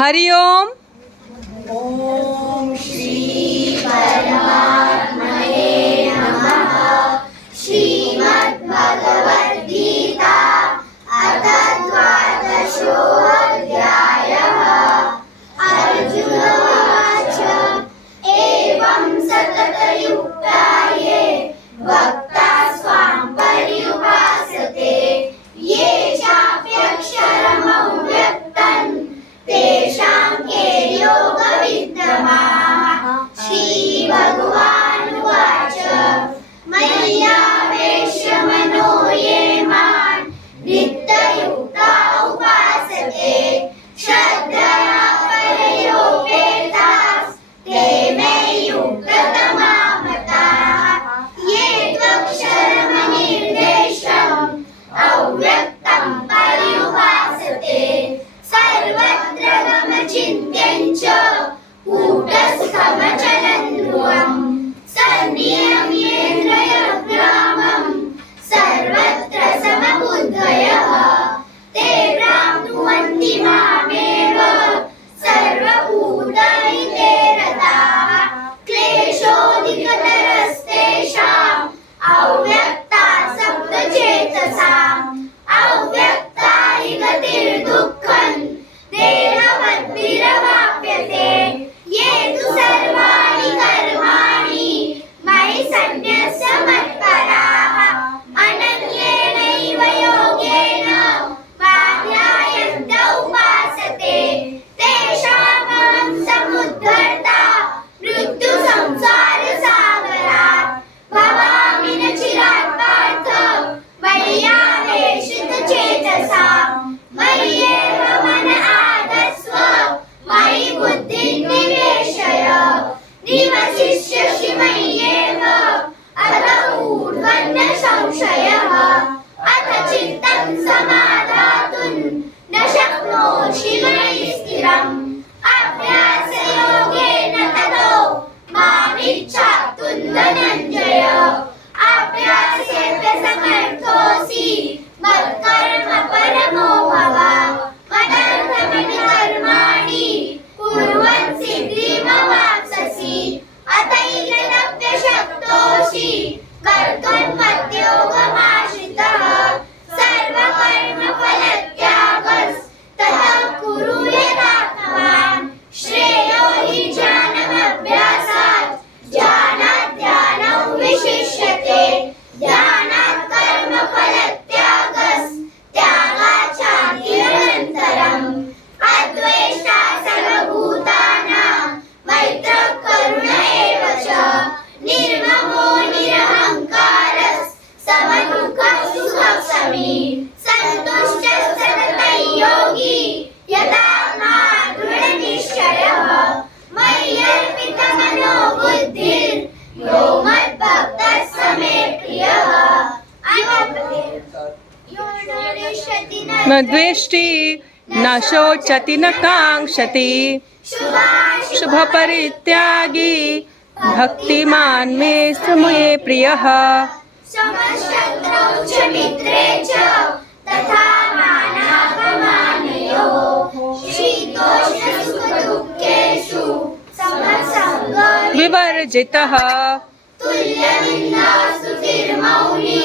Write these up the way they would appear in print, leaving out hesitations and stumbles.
हरि ओम. ओम श्री परमात्मने नमः. श्रीमद्भगवद्गीता अथ द्वादशोऽध्यायः. अर्जुन उवाच एवं सततयुक्ता ये भक्ता स्वां पर्युपासते ये चाप्यक्षरमव्यक्तम् तेषां के योगविद्यमाः. श्रीभगवानुवाच मय्यावेश्य मनो ये मां नित्ययुक्ता उपासते श्रद्धया परयोपेताः ते मे युक्ततमा मताः. ये त्वक्षरमनिर्देशम् अव्यक्तं पर्युपासते सर्वत्र गमचिन्त्यं च कूटस्थमचलं ध्रुवम् सन्नियम्येन्द्रियग्रामं सर्वत्र समबुद्धयः ते प्राप्नुवन्ति मामेव सर्वभूतहिते रताः. क्लेशोऽधिकतरस्तेषाम् अव्यक्तासक्तचेतसाम् अव्यक्ता हि गतिर्दुःखम् देहवद्भिरवाप्यते. ये तु सर्वाणि कर्माणि मयि सन्न्यस्य मत्पराः अनन्येनैव योगेन मां ध्यायन्त उपासते तेषामहं समुद्धर्ता मृत्युसंसारसागरात्. भवामि न चिरात् पार्थ मय्यावेशितचेतसाम्. मय्येव मन आधत्स्व मयि बुद्धिं निवेशय. निवसिष्यसि मय्येव अत ऊर्ध्वं न संशयः. अथ चित्तं समाधातुं न शक्नोषि मयि स्थिरम्. अभ्यासयोगेन ततो मामिच्छाप्तुं धनञ्जय. अभ्यासेऽप्यसमर्थोऽसि मत्कर्म परमो भव. मदर्थमिति कर्माणि कुर्वन् सिद्धिमवाप्स्यसि. अतैतदप्यशक्तोऽसि कर्तुं मद्योगमाश्रितः. सर्वकर्मफलत्यागस्ततः कुरु यदात्मवान्. श्रेयो हि ज्ञानमभ्यासात् ज्ञानात् ध्यानौ विशिष्यते. ध्यानात् कर्मफलत्यागस्त्यागात् शान्तिरनन्तरम्. अद्वेष्टा सर्वभूतानां मैत्रः करुण एव च. निर्ममो निरहङ्कारः समदुःखसुखक्षमी. सन्तुष्टः सततं योगी यतात्मा दृढनिश्चयः. मय्यर्पितमनो बुद्धिर्यो मद्भक्तः स मे प्रियः. न द्वेष्टि न शोचति न काङ्क्षति शुभपरित्यागी भक्तिमान् मे समे प्रियः. समशत्रौ च मित्रे च तथा मानापमानयोः. शीतोष्णसुखदुःखेषु समसङ्गः विवर्जितः. तुल्यनिन्दास्तुतिर्मौनी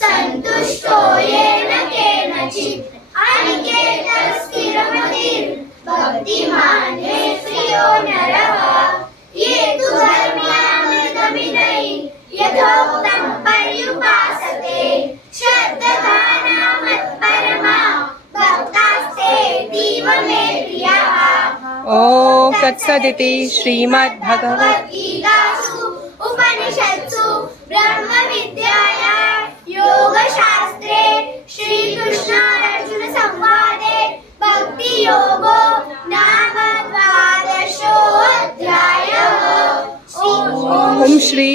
सन्तुष्टो येन केनचित्. अनिकेतः स्थिरमतिर्भक्तिमान् मे प्रियो नरः. ये तु धर्म्यामृतमिदै यथोक्तं पर्युपासते श्रद्धाना मत्परमा भक्तास्तेऽतीव मे प्रियाः. ॐ तत्सदिति श्रीमद्भगवद्गीतासु उपनिषत्सु ब्रह्मविद्यायां योगशास्त्रे श्रीकृष्णार्जुनसंवादे भक्तियोगो नाम द्वादशोऽध्यायः. ॐ श्री